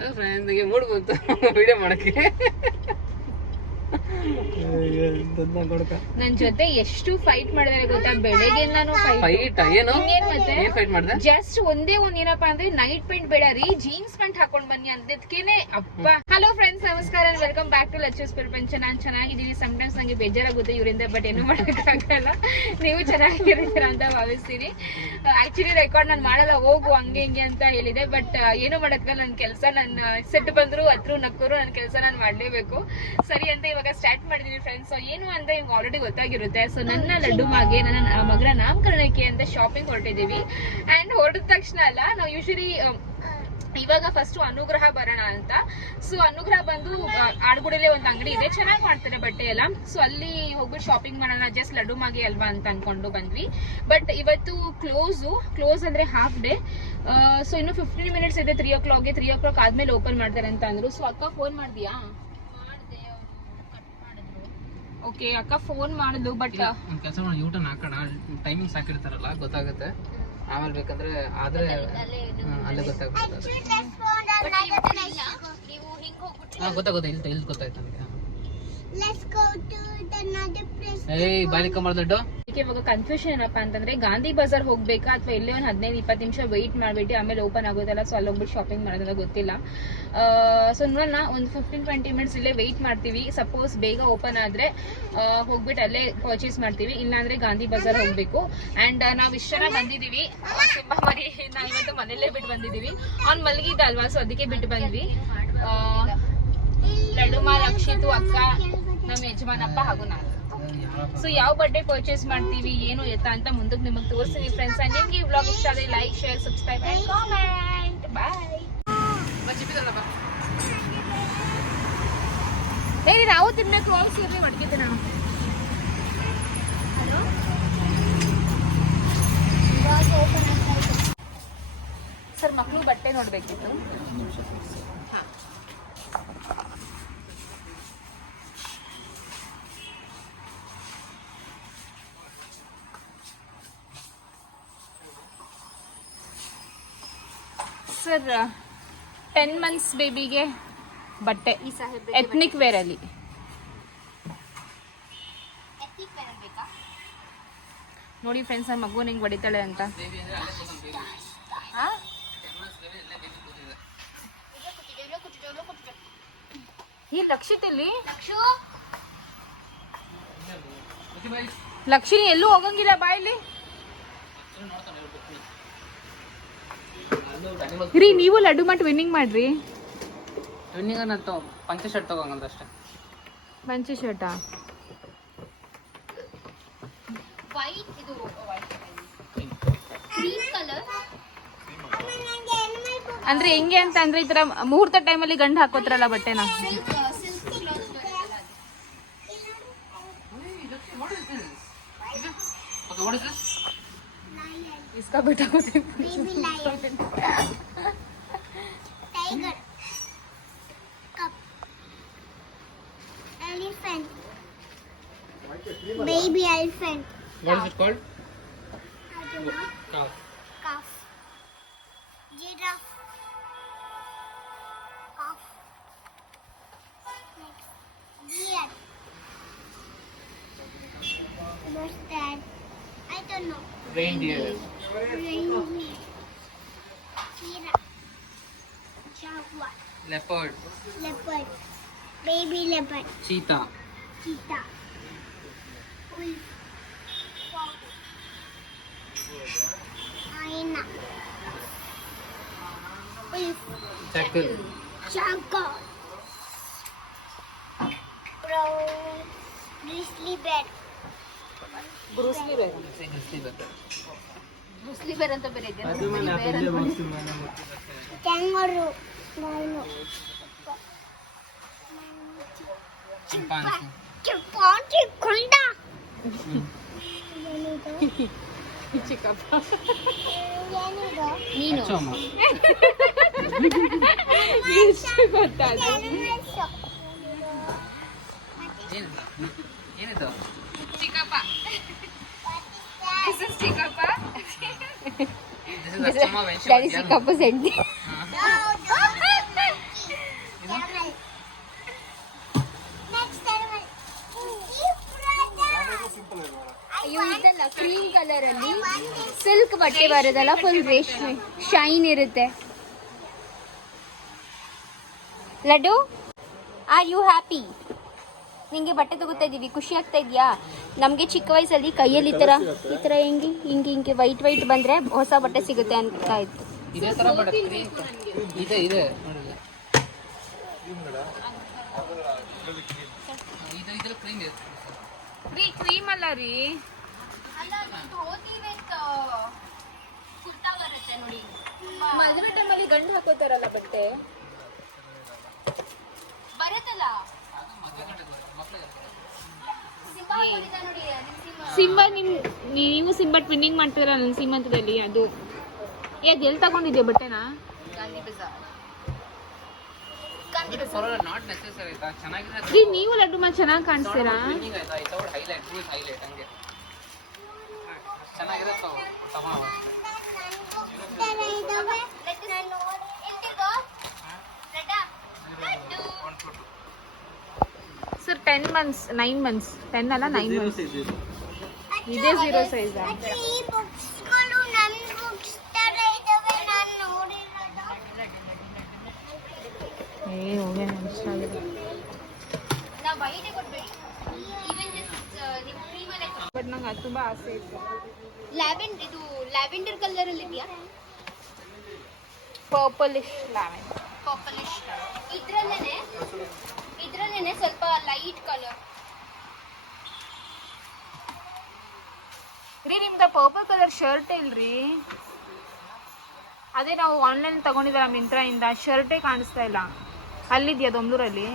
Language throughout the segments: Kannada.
ಅದು ಫ್ರೆಂಡ್ ನನಗೆ ಮೂಡ್ ಬಂತು ವಿಡಿಯೋ ಮಾಡಕ್ಕೆ ಕೊಡ್ಕ ನನ್ ಜೊತೆ ಎಷ್ಟು ಫೈಟ್ ಮಾಡಿದ್ರೆ ಗೊತ್ತಾ? ಬೆಳಗ್ಗೆ ನಾನು ಫೈಟ್ ಫೈಟ್ ಏನು? ಇನ್ನೇನ್ ಮತ್ತೆ? ಏನ್ ಫೈಟ್ ಮಾಡ್ದೆ? ಜಸ್ಟ್ ಒಂದೇ ಒಂದ್ ಏನಪ್ಪಾ ಅಂದ್ರೆ ನೈಟ್ ಪ್ಯಾಂಟ್ ಬೇಡ ರೀ ಜೀನ್ಸ್ ಪ್ಯಾಂಟ್ ಹಾಕೊಂಡ್ ಬನ್ನಿ ಅಂದಿದ್ಕೇನೆ. ಅಪ್ಪ. ಹಲೋ ಫ್ರೆಂಡ್ಸ್ ನಮಸ್ಕಾರ. ವೆಲ್ಕಮ್ ಬ್ಯಾಕ್ ಟು ಲಚ್ಚಸ್ ಪ್ರಪಂಚ ನಾನ್ ಚೆನ್ನಾಗಿದ್ದೀನಿ ಸಮ್ಟೈಮ್ಸ್ ನಂಗೆ ಬೇಜಾರಾಗುತ್ತೆ ಇವರಿಂದ ಬಟ್ ಏನು ಮಾಡೋಕ್ಕಾಗಲ್ಲ. ನೀವು ಚೆನ್ನಾಗಿರ್ತೀರ ಅಂತ ಭಾವಿಸ್ತೀನಿ. ಆಕ್ಚುಲಿ ರೆಕಾರ್ಡ್ ನಾನು ಮಾಡಲ್ಲ ಹೋಗು ಹಂಗೆ ಹಿಂಗೆ ಅಂತ ಹೇಳಿದೆ ಬಟ್ ಏನು ಮಾಡಕ್ಕಲ್ಲ ನನ್ನ ಕೆಲಸ ನನ್ನ ಸೆಟ್ ಬಂದ್ರು ಹತ್ರ ನಕ್ಕರು ನನ್ನ ಕೆಲಸ ನಾನು ಮಾಡ್ಲೇಬೇಕು. ಸರಿ ಅಂತ ಇವಾಗ ಸ್ಟಾರ್ಟ್ ಮಾಡಿದೀನಿ ಫ್ರೆಂಡ್ಸ್ ಏನು ಅಂತ ನಿಮ್ಗೆ ಆಲ್ರೆಡಿ ಗೊತ್ತಾಗಿರುತ್ತೆ. ಸೊ ನನ್ನ ಲಡ್ಡು ಮಾಗೆ ನನ್ನ ಮಗನ ನಾಮಕರಣಕ್ಕೆ ಅಂತ ಶಾಪಿಂಗ್ ಹೊರಟಿದ್ದೀವಿ. ಅಂಡ್ ಹೊರಡಿದ ತಕ್ಷಣ ಅಲ್ಲ ನಾವು ಯೂಶಲಿ ಇವಾಗ ಫಸ್ಟ್ ಅನುಗ್ರಹ ಬರೋಣ ಅಂತ. ಸೊ ಅನುಗ್ರಹ ಬಂದು ಆ, ಆಡ್ಗುಡಲ್ಲೇ ಒಂದು ಅಂಗಡಿ ಇದೆ. ಚೆನ್ನಾಗಿ ಮಾಡ್ತಾರೆ ಬಟ್ಟೆ ಎಲ್ಲ. ಸೊ ಅಲ್ಲಿ ಹೋಗ್ಬಿಟ್ಟು ಶಾಪಿಂಗ್ ಮಾಡೋಣ. ಜಸ್ಟ್ ಲಡ್ಡು ಮಾಗಿ ಅಲ್ವಾ ಅಂತ ಅನ್ಕೊಂಡು ಬಂದ್ವಿ. ಬಟ್ ಇವತ್ತು ಕ್ಲೋಸು ಕ್ಲೋಸ್ ಅಂದ್ರೆ ಹಾಫ್ ಡೇ ಸೊ ಇನ್ನು ಫಿಫ್ಟೀನ್ ಮಿನಿಟ್ಸ್ ಇದೆ ತ್ರೀ ಓ ಕ್ಲಾಕ್ಗೆ ತ್ರೀ ಓ ಕ್ಲಾಕ್ ಆದ್ಮೇಲೆ ಓಪನ್ ಮಾಡ್ತಾರೆ ಅಂತ ಅಂದ್ರು. ಸೊ ಅಕ್ಕ ಫೋನ್ ಮಾಡಿದ್ಯಾ? ಓಕೆ ಅಕ್ಕ ಫೋನ್ ಮಾಡಿದ್ಲು ಬಟ್ ಒಂದು ಕೆಲಸ ಮಾಡಿ ಯೂಟರ್ನ್ ಹಾಕೋಣ. ಟೈಮಿಂಗ್ಸ್ ಹಾಕಿರ್ತಾರಲ್ಲ ಗೊತ್ತಾಗುತ್ತೆ. ಆಮೇಲೆ ಬೇಕಂದ್ರೆ ಆದ್ರೆ ಅಲ್ಲೇ ಗೊತ್ತಾಗುತ್ತೆ. ಗೊತ್ತಾಗುತ್ತೆ ಇಲ್ಲಿ ಇಲ್ಲಿ ಗೊತ್ತಾಯ್ತು ನನಗೆ ಏಯ್ ಬಾಲಿಕ ಮಾಡ್ದಡ್ಡು ಅದಕ್ಕೆ ಇವಾಗ ಕನ್ಫ್ಯೂಷನ್ ಏನಪ್ಪ ಅಂತಂದ್ರೆ ಗಾಂಧಿ ಬಜಾರ್ ಹೋಗ್ಬೇಕಾ ಅಥವಾ ಇಲ್ಲೇ ಒಂದು ಹದಿನೈದು ಇಪ್ಪತ್ತು ನಿಮಿಷ ವೆಯ್ಟ್ ಮಾಡ್ಬಿಟ್ಟು ಆಮೇಲೆ ಓಪನ್ ಆಗೋದಲ್ಲ? ಸೊ ಅಲ್ಲಿ ಹೋಗ್ಬಿಟ್ಟು ಶಾಪಿಂಗ್ ಮಾಡೋದಲ್ಲ ಗೊತ್ತಿಲ್ಲ. ಸೊ ನೋಡೋಣ ಒಂದು ಫಿಫ್ಟೀನ್ ಟ್ವೆಂಟಿ ಮಿನಿಟ್ಸ್ ಇಲ್ಲೇ ವೆಯ್ಟ್ ಮಾಡ್ತೀವಿ. ಸಪೋಸ್ ಬೇಗ ಓಪನ್ ಆದ್ರೆ ಹೋಗ್ಬಿಟ್ಟು ಅಲ್ಲೇ ಪರ್ಚೇಸ್ ಮಾಡ್ತೀವಿ. ಇಲ್ಲಾಂದ್ರೆ ಗಾಂಧಿ ಬಜಾರ್ ಹೋಗ್ಬೇಕು. ಅಂಡ್ ನಾವ್ ಇಷ್ಟ ಜನ ಬಂದಿದೀವಿ ಸಿಂಹ ಮರಿ ನಾವ್ ಇವತ್ತು ಮನೆಯಲ್ಲೇ ಬಿಟ್ಟು ಬಂದಿದೀವಿ ಅವ್ನ್ ಮಲಗಿದ್ದಲ್ವಾ? ಸೊ ಅದಕ್ಕೆ ಬಿಟ್ಟು ಬಂದ್ವಿ. ಲಡುಮಾ ರಕ್ಷಿತು ಅಕ್ಕ ನಮ್ಮ ಯಜಮಾನಪ್ಪ ಹಾಗೂ ನಾನು. ಸೊ ಯಾವ ಬಟ್ಟೆ ಪರ್ಚೇಸ್ ಮಾಡ್ತೀವಿ, ಏನು ಎತ್ತ ಅಂತ ಮುಂದಕ್ಕೆ ನಿಮಗೆ ತೋರಿಸ್ತೀನಿ ಫ್ರೆಂಡ್ಸ್ ಅಂಡ್ ಈ ವ್ಲಾಗ್ ಇಷ್ಟ ಆದರೆ like share subscribe and comment ಬಾಯ್ ಹೇಳಿ ನಾವು ತಿನ್ನಕ್ಕೆ ಹೋಗಿ ಸೀರೆ ಮಾಡ್ಕಿದ್ದೆ ನಾನು. ಸರ್ ಮಕ್ಕಳು ಬಟ್ಟೆ ನೋಡ್ಬೇಕಿತ್ತು. ಸರ್ ಟೆನ್ ಮಂತ್ಸ್ ಬೇಬಿಗೆ ಬಟ್ಟೆ. ಎಥ್ನಿಕ್ ವೇರ್ ಅಲ್ಲಿ. ನೋಡಿ ಫ್ರೆಂಡ್ಸ್ ನನ್ನ ಮಗು ನಿಂಗೆ ಹೊಡಿತಾಳೆ ಅಂತ. ಈ ಈ ರಕ್ಷಿತಲ್ಲಿ ಲಕ್ಷ್ಮಿ ಎಲ್ಲೂ ಹೋಗಂಗಿಲ್ಲ ಬಾಯಲ್ಲಿ. ರೀ ನೀವು ಲಡ್ಡು ಮಟ್ ವಿನ್ನಿಂಗ್ ಮಾಡ್ರಿ. ಟ್ವಿನ್ನಿಂಗ್ ನಾನು ಪಂಚ ಶರ್ಟ್ ತಗೋಂಗಂದ ಅಷ್ಟೇ. ಪಂಚಿ ಶರ್ಟ ಅಂದ್ರೆ ಹೆಂಗೆ ಅಂತ ಅಂದ್ರೆ ಈ ತರ ಮುಹೂರ್ತ ಟೈಮಲ್ಲಿ ಗಂಡು ಹಾಕೋತ್ರಲ್ಲ ಬಟ್ಟೆನ? ವಾಟ್ ದಿಸ್ ಇಸ್ಕಾ ಬಿಟ್ಟಾಗುತ್ತೆ Jaguar. leopard Leopard. Baby leopard. cheetah Cheetah. Wolf. Fox. Hyena. Wolf. jackal Jaguar. Brown. Grizzly bear. Bruce Lee ಬೇರೆ grizzly bear ಬ್ರೂಸ್ಲಿ ಬೇರೆ ಅಂತ ಬೇರೆ ಇದೆ Kangaroo. Não. Chimpanzé. Chimpanzé, conta. చిక్కప్ప నేను అచ్చమ్మ ఇష్టపడ్డాను ఏనిదో చిక్కప్ప దిస్ ఇస్ చిక్కప్ప దిస్ ఇస్ అచ్చమ్మ వెన్షన్ దిస్ ఇస్ చిక్కప్ప సెంటి ಕ್ರೀಮ್ ಕಲರ್ ಅಲ್ಲಿ ಸಿಲ್ಕ್ ಬಟ್ಟೆ ಬರೋದಲ್ಲ ಫುಲ್ ರೇಷ್ಮೆ ಶೈನ್ ಇರುತ್ತೆ. ಲಡ್ಡು ಆರ್ ಯು ಹ್ಯಾಪಿ ನಿಂಗೆ ಬಟ್ಟೆ ತಗೋತಾ ಇದೀವಿ ಖುಷಿ ಆಗ್ತಾ ಇದೆಯಾ? ನಮಗೆ ಚಿಕ್ಕ ವಯಸ್ಸಲ್ಲಿ ಕೈಯಲ್ಲಿ ಈ ಥರ ಈ ಥರ ಹೆಂಗೆ ಹಿಂಗೆ ಹಿಂಗೆ ವೈಟ್ ವೈಟ್ ಬಂದರೆ ಹೊಸ ಬಟ್ಟೆ ಸಿಗುತ್ತೆ ಅಂತ ಇತ್ತು. ಇದೇ ತರ ಬಟ್ ಮದುವೆ ಟೈಮಲ್ಲಿ ಗಂಡು ಹಾಕೋತಾರಲ್ಲ ಬಟ್ಟೆ? ಬರುತ್ತಲ್ಲ? ಸಿಂಬ ನಿಮ್ ನೀವು ಸಿಂಬಾ ಟ್ವಿನ್ನಿಂಗ್ ಮಾಡ್ತೀರಾ ನನ್ನ ಸೀಮಂತದಲ್ಲಿ ಅದು. ಏ ಅದು ಎಲ್ಲಿ ತಗೊಂಡಿದ್ಯಾ ಬಟ್ಟೆನಾ? ನೀವು ಲಡ್ಡು ಮಾ ಚೆನ್ನಾಗಿ ಕಾಣಿಸ್ತೀರಾ ಟ್ವಿನ್ನಿಂಗ್ ಆಯ್ತಾ ಈ ತಗೊಂಡು ಹೈಲೈಟ್ ಫುಲ್ ಹೈಲೈಟ್ ಹಂಗೆ ಚೆನ್ನಾಗಿದೆ ತಗೋ ತಗೊಳ್ಳೋ sir ten months nine months ten ಅಲ್ಲ ನೈನ್ ಮಂತ್ಸ್ ಇದೇ. ಜೀರೋ ಸೈಜ್ ಈ ಬುಕ್ಸ್ಗಳು ನನ್ನ ಬುಕ್ಸ್ ತರ ಇದಾವೆ ನಾನು ನೋಡಿರೋದು. ಏ ಹೋಗಿ ಇಷ್ಟ ಆಗಿದೆ ನಾವು ವೈಟೇ ಕೊಡ್ಬೇಡಿ ಈವನ್ ನಿಮ್ಮ ಕ್ರೀಮಲ್ಲೇ ಬಟ್ ನಂಗೆ ಅದು ತುಂಬಾ ಆಸೆ ಇತ್ತು. ಲ್ಯಾವೆಂಡ್ ಇದು ಲ್ಯಾವೆಂಡರ್ ಕಲರ್ ಅಲ್ಲಿ ಇದೆಯಾ? Purplish lavender. ಪರ್ಪಲಿಶ್ ಇದ್ರಲ್ಲೇನೆ ಇದ್ರಲ್ಲೇನೆ ಸ್ವಲ್ಪ ಲೈಟ್ ಕಲರ್. ರೀ ನಿಮ್ದು ಪರ್ಪಲ್ ಕಲರ್ ಶರ್ಟ್ ಇಲ್ರಿ? ಅದೇ ನಾವು ಆನ್ಲೈನ್ ತಗೊಂಡಿದ್ದಲ್ಲ ಮಿಂತ್ರಾಯಿಂದ ಶರ್ಟೇ ಕಾಣಿಸ್ತಾ ಇಲ್ಲ. ಅಲ್ಲಿದ್ಯಾ ದೊಮ್ಲೂರಲ್ಲಿ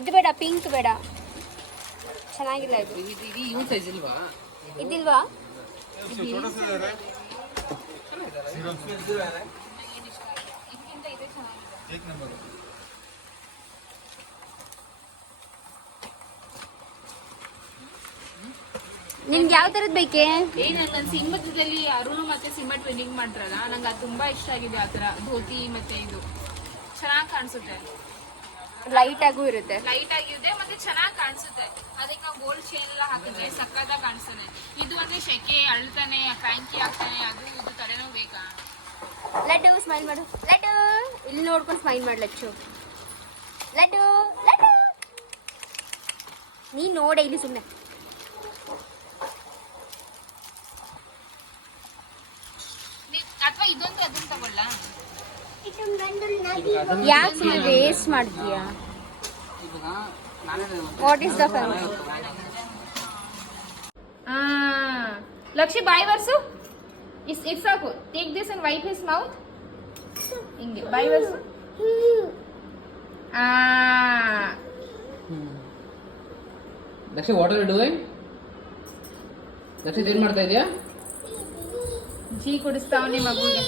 ಇದು ಬೇಡ ಪಿಂಕ್ ಬೇಡ. ಚೆನ್ನಾಗಿಲ್ಲ ಇದು. ಇದು ಇದು ಸೈಜ್ ಇಲ್ವಾ? ಇದಿಲ್ವಾ? ನಿಮ್ಗೆ ಯಾವ ತರದ್ ಬೇಕೆ? ಏನಲ್ಲ ನನ್ನ ಸಿಂಹದಲ್ಲಿ ಅರುಣ್ ಮತ್ತೆ ಸಿಂಹ ಟ್ರೈನಿಂಗ್ ಮಾಡ್ತಾರಲ್ಲ ನಂಗೆ ಅದು ತುಂಬಾ ಇಷ್ಟ ಆಗಿದೆ ಆ ಥರ ಧೋತಿ ಮತ್ತೆ ಇದು. ಚೆನ್ನಾಗಿ ಕಾಣಿಸುತ್ತೆ. ಲೈಟ್ ಆಗೂ ಇರುತ್ತೆ. ಲೈಟ್ ಆಗಿದೆ ಮತ್ತೆ ಚೆನ್ನಾಗಿ ಕಾಣಿಸುತ್ತೆ. ಅದಕ್ಕೆ ನಾವು ಗೋಲ್ಡ್ ಚೈನ್ ಎಲ್ಲ ಹಾಕಿದ್ರೆ ಸಕ್ಕತ್ತಾಗಿ ಕಾಣಿಸ್ತಾನೆ ಇದು ಅಂದ್ರೆ ಶೆಕೆ ಅಳ್ತಾನೆ ಫ್ಯಾಂಕಿ ಆಗ್ತಾನೆ ಅದು ಇದು ತಲೆನೋವು ಬೇಕಾ? ಲಡ್ಡು ಸ್ಮೈಲ್ ಮಾಡು. ಲಡ್ಡು. ಇಲ್ಲಿ ನೋಡ್ಕೊಂಡು ಸ್ಮೈಲ್ ಮಾಡು ಲಚ್ಚು. ಲಡ್ಡು ಲಡ್ಡು. ನೀ ನೋಡೆ ಇಲ್ಲಿ ಸುಮ್ಮನೆ ಅಥವಾ ಇದೊಂದು ಅದನ್ನ ತಗೊಳ್ಳ? ಯಾಕೆ ಸುಮ್ಮನೆ ವೇಸ್ಟ್ ಮಾಡ್ತೀಯಾ? What is the fun Lakshi ಬಾಯ್ ವರ್ಸು ಇಸ್ ಇಟ್ ಸಾಕು. Take this and wipe his mouth ಹಿಂಗೆ ಬಾಯ್ ವರ್ಸು ಆ Daksha what are doing Lakshmi ಏನ್ ಮಾಡ್ತಾ ಇದೀಯಾ? ಜೀ ಕುಡಿಸ್ತಾವನೆ ಮಗುಗೆ.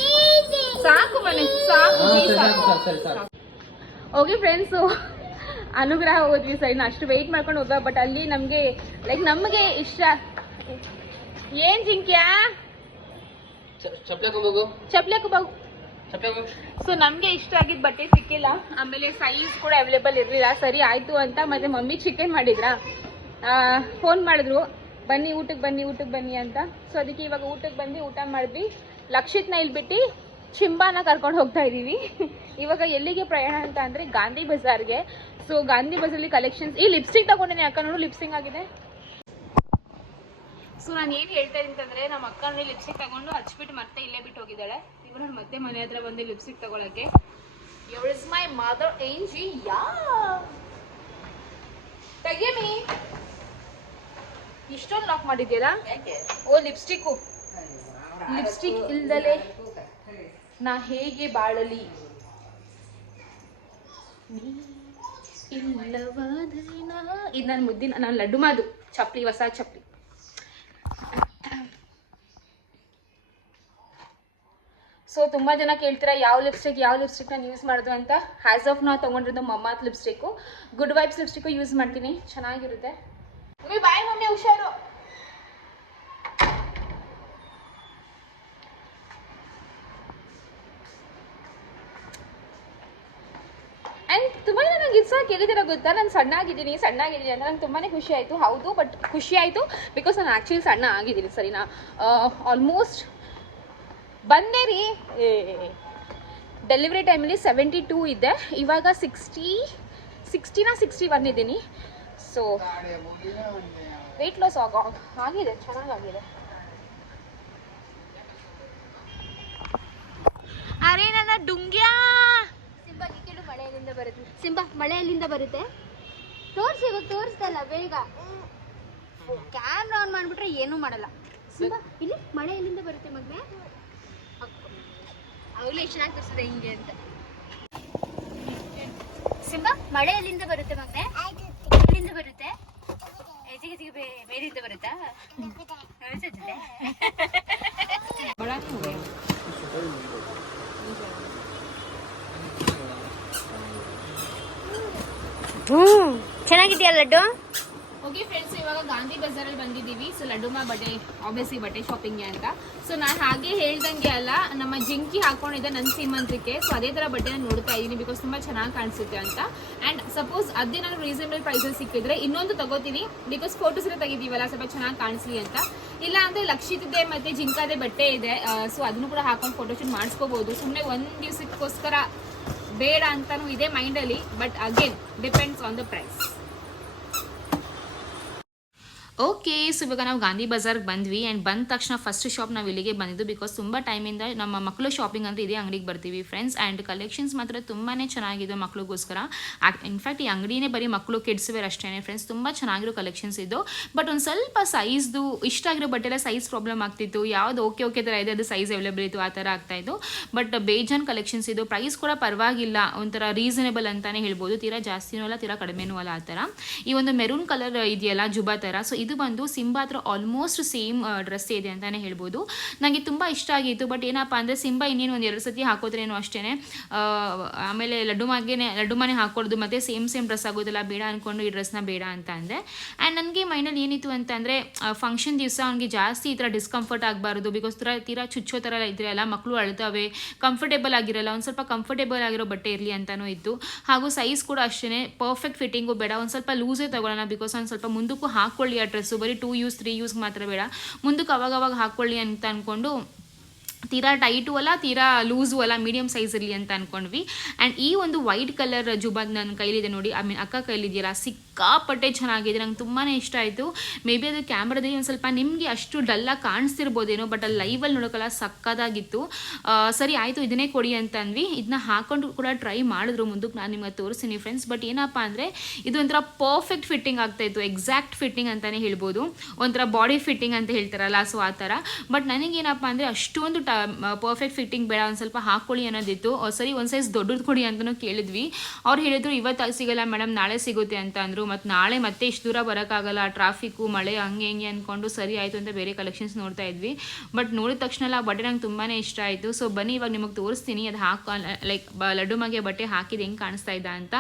ಸಾಕು ಮನೆ ಸಾಕು ಓಕೆ ಫ್ರೆಂಡ್ಸು ಅನುಗ್ರಹ ಹೋದ್ವಿ ಸರಿ ಅಷ್ಟು ವೆಯ್ಟ್ ಮಾಡ್ಕೊಂಡು ಹೋಗ ಬಟ್ ಅಲ್ಲಿ ನಮಗೆ ಲೈಕ್ ನಮಗೆ ಇಷ್ಟ. ಏನ್ ಜಿಂಕ್ಯಾ? ಸೊ ನಮಗೆ ಇಷ್ಟ ಆಗಿದ್ದ ಬಟ್ಟೆ ಸಿಕ್ಕಿಲ್ಲ. ಆಮೇಲೆ ಸೈಜ್ ಕೂಡ ಅವೈಲೇಬಲ್ ಇರಲಿಲ್ಲ. ಸರಿ ಆಯ್ತು ಅಂತ ಮತ್ತೆ ಮಮ್ಮಿ ಚಿಕನ್ ಮಾಡಿದ್ರಾ? ಫೋನ್ ಮಾಡಿದ್ರು. ಬನ್ನಿ, ಊಟಕ್ಕೆ ಬನ್ನಿ ಊಟಕ್ಕೆ ಬನ್ನಿ ಅಂತ. ಸೊ ಅದಕ್ಕೆ ಇವಾಗ ಊಟಕ್ಕೆ ಬಂದು ಊಟ ಮಾಡಿದ್ವಿ. ಲಕ್ಷಿತ್ನ ಇಲ್ಬಿಟ್ಟು ಚಿಂಬಾನ ಕರ್ಕೊಂಡು ಹೋಗ್ತಾ ಇದ್ದೀವಿ. ಇವಾಗ ಎಲ್ಲಿಗೆ ಪ್ರಯಾಣ ಅಂತ ಅಂದರೆ ಗಾಂಧಿ ಬಜಾರ್ಗೆ. ಸೊ ಗಾಂಧಿ ಬಜಾರಲ್ಲಿ ಕಲೆಕ್ಷನ್ಸ್ ಈ ಲಿಪ್ಸ್ಟಿಕ್ ತಗೊಂಡಿನಿ ಅಕ್ಕ, ನೋಡು ಲಿಪ್ಸ್ಟಿಕ್ ಆಗಿದೆ. ಸೊ ನಾನು ಏನು ಹೇಳ್ತಾ ಇದ್ದೀನಿ ಅಂತಂದರೆ ನಮ್ಮ ಅಕ್ಕ ಲಿಪ್ಸ್ಟಿಕ್ ತಗೊಂಡು ಹಚ್ಬಿಟ್ಟು ಮತ್ತೆ ಇಲ್ಲೇ ಬಿಟ್ಟು ಹೋಗಿದ್ದಾಳೆ. ಇವಾಗ ನಾನು ಮತ್ತೆ ಮನೆ ಹತ್ರ ಬಂದು ಲಿಪ್ಸ್ಟಿಕ್ ತಗೊಳಕ್ಕೆ. ಇಸ್ ಮೈ ಮದರ್ ಏಂಜಿ ಯಾ ತೆಗಿಯಮಿ ಇಷ್ಟೊಂದು ಲಾಕ್ ಮಾಡಿದ್ಯಲ್ಲ ಓ ಲಿಪ್ಸ್ಟಿಕ್ಕು ಲಿಪ್ಸ್ಟಿಕ್ ಇಲ್ದಲೆ ನಾ ಹೇಗೆ ಬಾಳಲಿ? ಇದು ನನ್ನ ಮುದ್ದಿನ ನಾನು ಲಡ್ಡು ಮಾದು. ಚಪ್ಪಲಿ ಹೊಸ ಚಪ್ಪಲಿ. ಸೊ ತುಂಬ ಜನ ಕೇಳ್ತೀರಾ ಯಾವ ಲಿಪ್ಸ್ಟಿಕ್ ಯಾವ ಲಿಪ್ಸ್ಟಿಕ್ ನಾನು ಯೂಸ್ ಮಾಡೋದು ಅಂತ? ಹ್ಯಾಸ್ ಆಫ್ ನಾವು ತೊಗೊಂಡಿರೋದು ಮಮ್ಮಾತ್ lipstick good vibes lipstick use ಮಾಡ್ತೀನಿ. ಚೆನ್ನಾಗಿರುತ್ತೆ. ಬಾಯ್ ಮಮ್ಮಿ ಹುಷಾರು ಆ್ಯಂಡ್ ತುಂಬಾ ನನಗೆ ಇದು ಸಹ ಕೇಳಿದಿರ ಗೊತ್ತಾ? ನಾನು ಸಣ್ಣ ಆಗಿದ್ದೀನಿ ಸಣ್ಣ ಆಗಿದ್ದೀನಿ ಅಂತ ನಂಗೆ ತುಂಬಾ ಖುಷಿ ಆಯಿತು. ಹೌದು ಬಟ್ ಖುಷಿ ಆಯಿತು ಬಿಕಾಸ್ ನಾನು ಆ್ಯಕ್ಚುಲಿ ಸಣ್ಣ ಆಗಿದ್ದೀನಿ, ಸರಿನಾ? ಆಲ್ಮೋಸ್ಟ್ ಬಂದೆ ರೀ. ಡೆಲಿವರಿ ಟೈಮಲ್ಲಿ ಸೆವೆಂಟಿ ಟೂ ಇದೆ. ಇವಾಗ ಸಿಕ್ಸ್ಟಿ ಸಿಕ್ಸ್ಟಿನ ಸಿಕ್ಸ್ಟಿ ಬಂದಿದ್ದೀನಿ ಸೊ ವೆಯ್ಟ್ ಲಾಸ್ ಆಗೋ ಆಗಿದೆ ಚೆನ್ನಾಗಾಗಿದೆ. ಅರೆ ನನ್ನ ಡುಂಗ್ಯಾ! ಸಿಂಬಾ ಈ ಕೇಳು ಮಳೆ ಬರುತ್ತೆ. ಸಿಂಬಾ ಮಳೆಯಲ್ಲಿಂದ ಬರುತ್ತೆ? ತೋರಿಸಿ ಇವಾಗ ತೋರಿಸ್ತಲ್ಲ ಬೇಗ. ಕ್ಯಾಮ್ರಾ ಆನ್ ಮಾಡಿಬಿಟ್ರೆ ಏನೂ ಮಾಡಲ್ಲ. ಸಿಂಬಾ ಇಲ್ಲಿ ಮಳೆ ಎಲ್ಲಿಂದ ಬರುತ್ತೆ ಮಗ್ನೆ. ಅವಳು ಎಷ್ಟು ಚೆನ್ನಾಗಿ ತೋರಿಸಿದೆ ಹಿಂಗೆ ಅಂತ. ಸಿಂಬಾ ಮಳೆ ಎಲ್ಲಿಂದ ಬರುತ್ತೆ ಮಗ್ನೆ. ಎಲ್ಲಿಂದ ಬರುತ್ತೆ? ಬೇ ಬೇರೆಯಿಂದ ಬರುತ್ತಾ? ಹ್ಮ್ ಹ್ಞೂ ಚೆನ್ನಾಗಿದೆಯಾ ಲಡ್ಡು? ಇವಾಗ ಗಾಂಧಿ ಬಜಾರಲ್ಲಿ ಬಂದಿದ್ದೀವಿ. ಸೊ ಲಡ್ಡುಮಾ ಬಟ್ಟೆ ಆಬ್ವಿಯಸ್ಲಿ ಬಟ್ಟೆ ಶಾಪಿಂಗ್ ಅಂತ. ಸೊ ನಾನು ಹಾಗೆ ಹೇಳ್ದಂಗೆ ಅಲ್ಲ, ನಮ್ಮ ಜಿಂಕಿ ಹಾಕೊಂಡಿದ್ದೆ ನನ್ನ ಸೀಮಂತಕ್ಕೆ ಸೊ ಅದೇ ಥರ ಬಟ್ಟೆನ ನೋಡ್ತಾ ಇದ್ದೀನಿ ಬಿಕಾಸ್ ತುಂಬ ಚೆನ್ನಾಗಿ ಕಾಣಿಸುತ್ತೆ ಅಂತ. ಆ್ಯಂಡ್ ಸಪೋಸ್ ಅದೇ ನಾನು ರೀಸನಬಲ್ ಪ್ರೈಸಲ್ಲಿ ಸಿಕ್ಕಿದ್ರೆ ಇನ್ನೊಂದು ತಗೋತೀನಿ. ಬಿಕಾಸ್ ಫೋಟೋಸ್ ಎಲ್ಲ ಸ್ವಲ್ಪ ಚೆನ್ನಾಗಿ ಕಾಣಿಸ್ಲಿ ಅಂತ. ಇಲ್ಲ ಅಂದರೆ ಲಕ್ಷಿತಿದೆ ಮತ್ತು ಜಿಂಕಾದೆ ಬಟ್ಟೆ ಇದೆ. ಸೊ ಅದನ್ನು ಕೂಡ ಹಾಕೊಂಡು ಫೋಟೋಶೂಟ್ ಮಾಡಿಸ್ಕೋಬೋದು. ಸುಮ್ಮನೆ ಒಂದು ದಿವಸಕ್ಕೋಸ್ಕರ ಬೇಡ ಅಂತಲೂ ಇದೆ ಮೈಂಡಲ್ಲಿ but again depends on the price okay so ಇವಾಗ ನಾವು ಗಾಂಧಿ ಬಜಾರ್ಗೆ ಬಂದ್ವಿ ಆ್ಯಂಡ್ ಬಂದ ತಕ್ಷಣ ಫಸ್ಟ್ ಶಾಪ್ ನಾವು ಇಲ್ಲಿಗೆ ಬಂದಿದ್ದು ಬಿಕಾಸ್ ತುಂಬ ಟೈಮಿಂದ ನಮ್ಮ ಮಕ್ಕಳು ಶಾಪಿಂಗ್ ಅಂತ ಇದೇ ಅಂಗಡಿಗೆ ಬರ್ತೀವಿ ಫ್ರೆಂಡ್ಸ್ ಆ್ಯಂಡ್ ಕಲೆಕ್ಷನ್ಸ್ ಮಾತ್ರ ತುಂಬಾ ಚೆನ್ನಾಗಿದೆ ಮಕ್ಳಿಗೋಸ್ಕರ. ಇನ್ಫ್ಯಾಕ್ಟ್ ಈ ಅಂಗಡಿನೇ ಬರೀ ಮಕ್ಕಳು ಕಿಡ್ಸ್ ಅಷ್ಟೇ ಫ್ರೆಂಡ್ಸ್ ತುಂಬ ಚೆನ್ನಾಗಿರೋ ಕಲೆಕ್ಷನ್ಸ್ ಇದ್ದು ಬಟ್ ಒಂದು ಸ್ವಲ್ಪ ಸೈಜ್ದು ಇಷ್ಟ ಆಗಿರೋ ಬಟ್ಟೆಲ್ಲ ಸೈಜ್ ಪ್ರಾಬ್ಲಮ್ ಆಗ್ತಿತ್ತು. ಯಾವ್ದು ಓಕೆ ಓಕೆ ಥರ ಇದೆ, ಅದು ಸೈಜ್ ಅವೈಲೇಬಲ್ ಇತ್ತು, ಆ ಥರ ಆಗ್ತಾಯಿತ್ತು ಬಟ್ ಬೇಜಾನ್ ಕಲೆಕ್ಷನ್ಸ್ ಇದು. ಪ್ರೈಸ್ ಕೂಡ ಪರವಾಗಿಲ್ಲ, ಒಂಥರ ರೀಸನೇಬಲ್ ಅಂತಾನೆ ಹೇಳ್ಬೋದು. ತೀರಾ ಜಾಸ್ತಿನೂ ಅಲ್ಲ, ತೀರಾ ಕಡಿಮೆನೂ ಅಲ್ಲ ಆ ಥರ ಈ ಒಂದು ಮೆರೂನ್ ಕಲರ್ ಇದೆಯಲ್ಲ, ಜುಬಾ ಥರ ಸೊ ಇದು ಬಂದು ಸಿಂಬಾ ಹತ್ರ ಆಲ್ಮೋಸ್ಟ್ ಸೇಮ್ ಡ್ರೆಸ್ ಇದೆ ಅಂತಾನೆ ಹೇಳ್ಬೋದು. ನನಗೆ ತುಂಬ ಇಷ್ಟ ಆಗಿತ್ತು ಬಟ್ ಏನಪ್ಪ ಅಂದರೆ ಸಿಂಬಾ ಇನ್ನೇನು ಒಂದು ಎರಡು ಸತಿ ಹಾಕೋದ್ರೇನು ಅಷ್ಟೇ ಆಮೇಲೆ ಲಡ್ಡು ಮಾಗೇನೆ, ಲಡ್ಡು ಮನೆ ಹಾಕೊಳ್ಳೋದು ಮತ್ತೆ ಸೇಮ್ ಸೇಮ್ ಡ್ರೆಸ್ ಆಗೋದಿಲ್ಲ, ಬೇಡ ಅಂದ್ಕೊಂಡು ಈ ಡ್ರೆಸ್ನ ಬೇಡ ಅಂತ ಅಂದೆ. ಆ್ಯಂಡ್ ನನಗೆ ಮೈಂಡಲ್ಲಿ ಏನಿತ್ತು ಅಂತಂದರೆ ಫಂಕ್ಷನ್ ದಿವಸ ಅವ್ನಿಗೆ ಜಾಸ್ತಿ ಈ ಥರ ಡಿಸ್ಕಂಫರ್ಟ್ ಆಗಬಾರ್ದು ಬಿಕಾಸ್ ಥರ ತೀರಾ ಚುಚ್ಚೋ ಥರ ಇದ್ರೆ ಅಲ್ಲ ಮಕ್ಕಳು ಅಳ್ತವೆ ಕಂಫರ್ಟೇಬಲ್ ಆಗಿರಲ್ಲ, ಒಂದು ಸ್ವಲ್ಪ ಕಂಫರ್ಟೇಬಲ್ ಆಗಿರೋ ಬಟ್ಟೆ ಇರಲಿ ಅಂತಲೂ ಇತ್ತು. ಹಾಗೂ ಸೈಜ್ ಕೂಡ ಅಷ್ಟೇ ಪರ್ಫೆಕ್ಟ್ ಫಿಟ್ಟಿಂಗು ಬೇಡ, ಒಂದು ಸ್ವಲ್ಪ ಲೂಸೇ ತೊಗೊಳ್ಳೋಣ ಬಿಕಾಸ್ ಒಂದು ಸ್ವಲ್ಪ ಮುಂದಕ್ಕೂ ಹಾಕ್ಕೊಳ್ಳಿ ಆ ಡ್ರೆಸ್ಸು ಬರೀ ಟೂ ಯೂಸ್ ತ್ರೀ ಯೂಸ್ ಮಾತ್ರ ಬೇಡ. ಮುಂದಕ್ಕೆ ಅವಾಗ ಅವಾಗ ಹಾಕ್ಕೊಳ್ಳಿ ಅಂತ ಅಂದ್ಕೊಂಡು ತೀರಾ ಟೈಟು ಅಲ್ಲ, ತೀರಾ ಲೂಸು ಅಲ್ಲ ಮೀಡಿಯಮ್ ಸೈಜ್ ಇರಲಿ ಅಂತ ಅಂದ್ಕೊಂಡ್ವಿ ಆ್ಯಂಡ್ ಈ ಒಂದು ವೈಟ್ ಕಲರ್ ಜುಬಾದ್ ನನ್ನ ಕೈಲಿದೆ ನೋಡಿ ಐ ಮೀನ್ ಅಕ್ಕ ಕೈಲಿದೆಯಲ್ಲ ಸಿಕ್ಕಾಪಟ್ಟೆ ಚೆನ್ನಾಗಿದೆ, ನಂಗೆ ತುಂಬಾ ಇಷ್ಟ ಆಯಿತು. ಮೇ ಬಿ ಅದು ಕ್ಯಾಮ್ರಾದಲ್ಲಿ ಒಂದು ಸ್ವಲ್ಪ ನಿಮಗೆ ಅಷ್ಟು ಡಲ್ಲಾಗಿ ಕಾಣಿಸ್ತಿರ್ಬೋದೇನೋ ಬಟ್ ಅಲ್ಲಿ ಲೈವಲ್ಲಿ ನೋಡೋಕ್ಕಲ್ಲ ಸಕ್ಕದಾಗಿತ್ತು ಸರಿ ಆಯಿತು, ಇದನ್ನೇ ಕೊಡಿ ಅಂತ ಅಂದ್ವಿ. ಇದನ್ನ ಹಾಕೊಂಡು ಕೂಡ ಟ್ರೈ ಮಾಡಿದ್ರು ಮುಂದಕ್ಕೆ, ನಾನು ನಿಮಗೆ ತೋರಿಸ್ತೀನಿ ಫ್ರೆಂಡ್ಸ್ ಬಟ್ ಏನಪ್ಪ ಅಂದರೆ, ಇದು ಒಂಥರ ಪರ್ಫೆಕ್ಟ್ ಫಿಟ್ಟಿಂಗ್ ಆಗ್ತಾಯಿತ್ತು ಎಕ್ಸಾಕ್ಟ್ ಫಿಟ್ಟಿಂಗ್ ಅಂತಲೇ ಹೇಳ್ಬೋದು. ಒಂಥರ ಬಾಡಿ ಫಿಟ್ಟಿಂಗ್ ಅಂತ ಹೇಳ್ತಾರಲ್ಲ ಸೊ ಆ ಥರ. ಬಟ್ ನನಗೇನಪ್ಪ ಅಂದರೆ, ಅಷ್ಟೊಂದು ಟ ಪರ್ಫೆಕ್ಟ್ ಫಿಟ್ಟಿಂಗ್ ಬೇಡ, ಒಂದು ಸ್ವಲ್ಪ ಹಾಕ್ಕೊಳ್ಳಿ ಅನ್ನೋದಿತ್ತು. ಸರಿ, ಒಂದು ಸೈಜ್ ದೊಡ್ಡದು ಕೊಡಿ ಅಂತಲೂ ಕೇಳಿದ್ವಿ. ಅವ್ರು ಹೇಳಿದ್ರು ಇವತ್ತು ಸಿಗಲ್ಲ ಮೇಡಮ್ ನಾಳೆ ಸಿಗುತ್ತೆ ಅಂತ ಅಂದರು. ಮತ್ತು ನಾಳೆ ಮತ್ತೆ ಇಷ್ಟು ದೂರ ಬರೋಕ್ಕಾಗಲ್ಲ ಟ್ರಾಫಿಕ್ಕು ಮಳೆ ಹಂಗೆ ಹಿಂಗೆ ಅಂದ್ಕೊಂಡು ಸರಿ ಆಯಿತು ಅಂತ ಬೇರೆ ಕಲೆಕ್ಷನ್ಸ್ ನೋಡ್ತಾ ಇದ್ವಿ. ಬಟ್ ನೋಡಿದ ತಕ್ಷಣ ಆ ಬಟ್ಟೆ ನಂಗೆ ತುಂಬಾ ಇಷ್ಟ ಆಯಿತು. ಸೊ ಬನ್ನಿ ಇವಾಗ ನಿಮಗೆ ತೋರಿಸ್ತೀನಿ ಅದು ಹಾಕ ಲೈಕ್ ಲಡ್ಡು ಮಗೆ ಬಟ್ಟೆ ಹಾಕಿದ್ದು ಹೆಂಗೆ ಕಾಣಿಸ್ತಾ ಇದ್ದ ಅಂತ.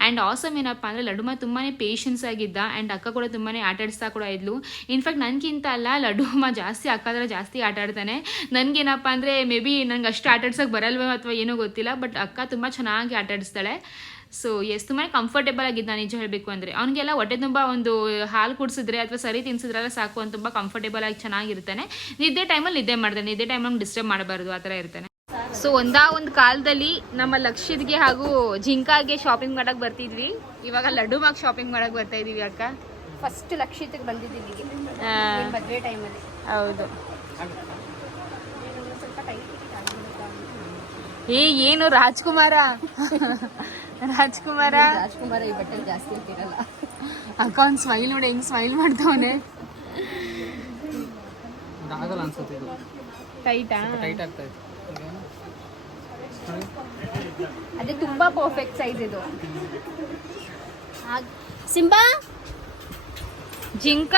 ಆ್ಯಂಡ್ ಆಸಮ್ ಏನಪ್ಪ ಅಂದರೆ ಲಡುಮ ತುಂಬಾ ಪೇಷನ್ಸ್ ಆಗಿದ್ದ ಆ್ಯಂಡ್ ಅಕ್ಕ ಕೂಡ ತುಂಬಾ ಆಟಾಡಿಸ್ತಾ ಕೂಡ ಇದ್ಲು. ಇನ್ಫ್ಯಾಕ್ಟ್ ನನಗಿಂತ ಅಲ್ಲ ಲಡುಮ ಜಾಸ್ತಿ, ಅಕ್ಕ ಹತ್ರ ಜಾಸ್ತಿ ಆಟಾಡ್ತಾನೆ ನನಗೇನಪ್ಪ ಅಂದರೆ ಮೇ ಬಿ ನಂಗೆ ಅಷ್ಟು ಆಟಾಡ್ಸೋಕೆ ಬರಲ್ವೋ ಅಥವಾ ಏನೋ ಗೊತ್ತಿಲ್ಲ ಬಟ್ ಅಕ್ಕ ತುಂಬ ಚೆನ್ನಾಗಿ ಆಟಾಡಿಸ್ತಾಳೆ ಸೊ ಎಸ್ ತುಂಬಾ ಕಂಫರ್ಟೇಬಲ್ ಆಗಿದ್ದ ನಿಜ ಹೇಳಬೇಕು ಅಂದರೆ. ಅವನಿಗೆಲ್ಲ ಹೊಟ್ಟೆ ತುಂಬ ಒಂದು ಹಾಲು ಕುಡಿಸಿದ್ರೆ ಅಥವಾ ಸರಿ ತಿನ್ಸಿದ್ರೆ ಸಾಕು ಅಂತ ತುಂಬ ಕಂಫರ್ಟೇಬಲ್ ಆಗಿ ಚೆನ್ನಾಗಿರ್ತಾನೆ. ನಿದ್ದೆ ಟೈಮಲ್ಲಿ ನಿದ್ದೆ ಮಾಡ್ತಾನೆ. ನಿದ್ದೆ ಟೈಮಲ್ಲಿ ಡಿಸ್ಟರ್ಬ್ ಮಾಡಬಾರ್ದು ಆ ಥರ ಇರ್ತಾನೆ. ಸೊ ಒಂದಾ ಒಂದು ಕಾಲದಲ್ಲಿ ನಮ್ಮ ಲಕ್ಷಿತ್ಗೆ ಹಾಗೂ ಜಿಂಕಾಗೆ ಶಾಪಿಂಗ್ ಮಾಡಕ್ ಬರ್ತಿದ್ವಿ. ಇವಾಗ ಲಡ್ಡು ಮಾಗ್ ಶಾಪಿಂಗ್ ಮಾಡಕ್ ಬರ್ತಾ ಇದೀವಿ ಅಕ್ಕ. ಫಸ್ಟ್ ಲಕ್ಷಿತ್ಗೆ ಬಂದಿದ್ದೀವಿ ಮದುವೆ ಟೈಮಲ್ಲಿ ಹೌದು. ಏ ಏನು ರಾಜ್ಕುಮಾರ? ರಾಜ್ಕುಮಾರ ರಾಜ್ಕುಮಾರ ಈ ಬಟ್ಟೆ ಜಾಸ್ತಿ ಇಟ್ಟಿರಲ್ಲ ಅಕ್ಕ ಅವ್ನ್ ಸ್ಮೈಲ್ ನೋಡಿ ಹೆಂಗ್ ಸ್ಮೈಲ್ ಮಾಡ್ತಾವನೆ ಆಗಲ್ಲ ಅನ್ಸುತ್ತೆ ಇದು ಟೈಟಾ ಟೈಟ್ ಆಗ್ತಾ ಇತ್ತು ಅದೇ ತುಂಬಾ ಪರ್ಫೆಕ್ಟ್ ಸೈಜ್ ಇದು ಆಗ್- ಸಿಂಬಾ ಜಿಂಕ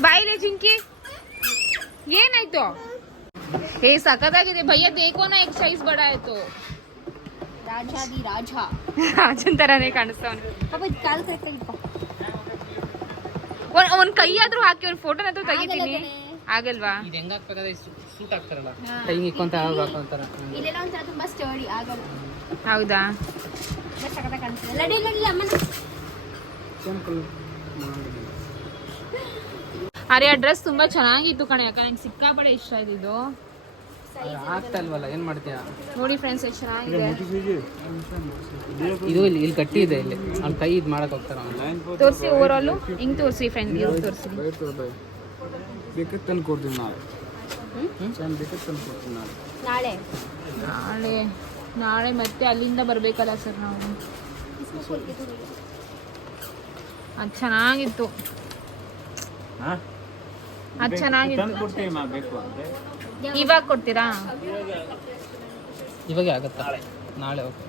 ಬಾಯಿಲೆ ಜಿಂಕಿ ಏನಾಯ್ತು ಏ ಸಖತ್ತಾಗಿದೆ ಭಯ್ಯ ದೇಕೋನ ಎಕ್ ಸೈಜ್ ಬಡ ಆಯ್ತು ರಾಜಾದಿ ರಾಜ ರಾಜನ್ ತರಾನೇ ಕಾಣಿಸ್ತಾವನೆ ಒಂದ್ ಕೈ ಆದ್ರೂ ಹಾಕಿ ಒಂದ್ ಫೋಟೋನ ತೆಗಿತೀನಿ. ಆಗಲ್ವಾ? ಹೌದಾ? ಅರೆ ಆ ಡ್ರೆಸ್ ತುಂಬಾ ಚೆನ್ನಾಗಿತ್ತು ಕಣೆ. ಯಾಕ ನಂಗೆ ಸಿಕ್ಕಾಪಡೆ ಇಷ್ಟ ಆಯ್ತು ಇದು ಆಗ್ತಾ ಇಲ್ವಲ್ಲ ಏನ್ ಮಾಡ್ತೀಯಾ? ನೋಡಿ ಫ್ರೆಂಡ್ಸ್ ಎಷ್ಟು ಚೆನ್ನಾಗಿದೆ. ಇದು ಇಲ್ಲಿ ಇಲ್ಲಿ ಕಟ್ಟಿ ಇದೆ ಇಲ್ಲಿ. ಅವ್ನ ಕೈ ಇದು ಮಾಡಕ್ ಹೋಗ್ತಾರ ಅವ್ನು. ತೋರಿಸಿ ಓವರಾಲು ಹಿಂಗ್ ತೋರಿಸಿ ಫ್ರೆಂಡ್ ಇವ್ರು ತೋರಿಸಿ. ಬೇಕಂತ ತಂದು ಕೊಡ್ತೀನಿ ನಾಳೆ. ಬೇಕಂತ ತಂದು ಕೊಡ್ತೀನಿ ನಾಳೆ. ನಾಳೆ? ನಾಳೆ. ನಾಳೆ ಮತ್ತೆ ಅಲ್ಲಿಂದ ಬರಬೇಕಲ್ಲ ಸರ್ ನಾವು. ಅದು ಚೆನ್ನಾಗಿತ್ತು. ಅದು ಚೆನ್ನಾಗಿತ್ತು. ಇವಾಗ ಕೊಡ್ತೀರಾ? ಇವಾಗೆ ಆಗುತ್ತಾ. ನಾಳೆ ಓಕೆ